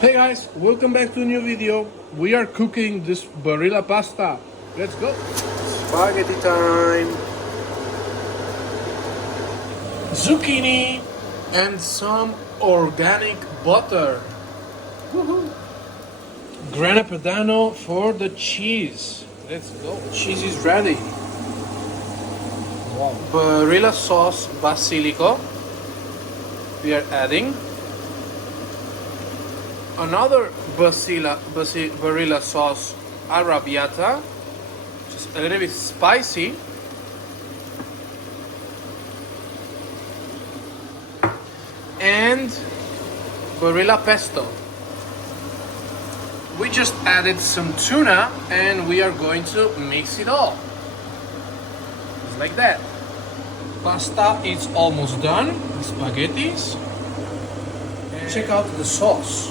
Hey guys, welcome back to a new video. We are cooking this barilla pasta. Let's go. Spaghetti time. Zucchini and some organic butter. Woohoo. Grana Padano for the cheese. Let's go. Cheese is ready. Wow. Barilla sauce basilico. We are adding another barilla sauce arrabbiata, just a little bit spicy, and barilla pesto. We just added some tuna and we are going to mix it all just like that. Pasta is almost done, the spaghettis. And check out the sauce: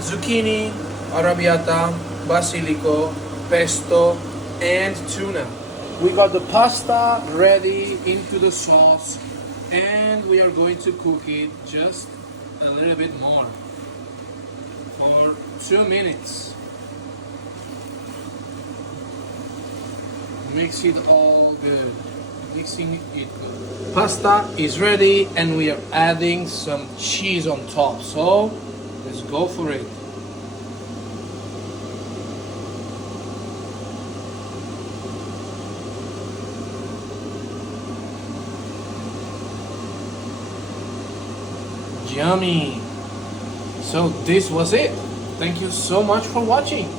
zucchini, arrabbiata, basilico, pesto, and tuna. We got the pasta ready into the sauce and we are going to cook it just a little bit more for 2 minutes. Mix it all good. Mixing it good. Pasta is ready and we are adding some cheese on top. So let's go for it. Yummy. So this was it. Thank you so much for watching.